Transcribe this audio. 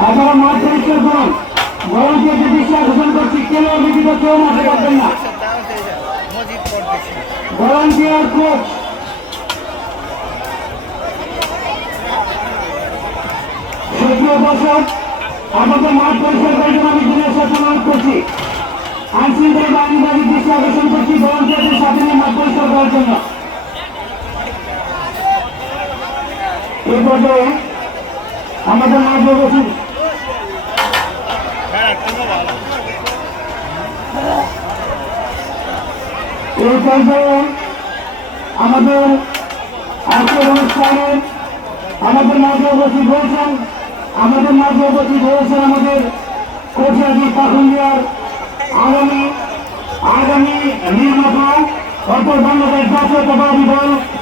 পরিষ্কার করুন। ভলান্টিয়ারকে দৃষ্টি আকর্ষণ করছি, কেন বিবিধ কেউ মাঠে পারবেন না? পড়তেছি ভলান্টিয়ার কোচ। সক্রিয় দর্শক আমাদের মাঠ পরিষ্কার করার জন্য আমি দিনের সাথে অনুরোধ করছি। আইনশৃঙ্খলা বাহিনীবাদী দৃষ্টি আকর্ষণ করছি ভলান্টিয়ারদের সাথে নিয়ে মাঠ পরিষ্কার করার জন্য। এই পর্যায়ে আমাদের মাঠ বসুন এই পর্যায়ে আমাদের আজকের অনুষ্ঠানে আমাদের মাঝে উপস্থিত হয়েছেন, আমাদের মাঝে উপস্থিত হয়েছেন আমাদের কোচিয়াদি পাখুন্দিয়ার আগামী আগামী নির্মাতা অপর বাংলাদেশ দল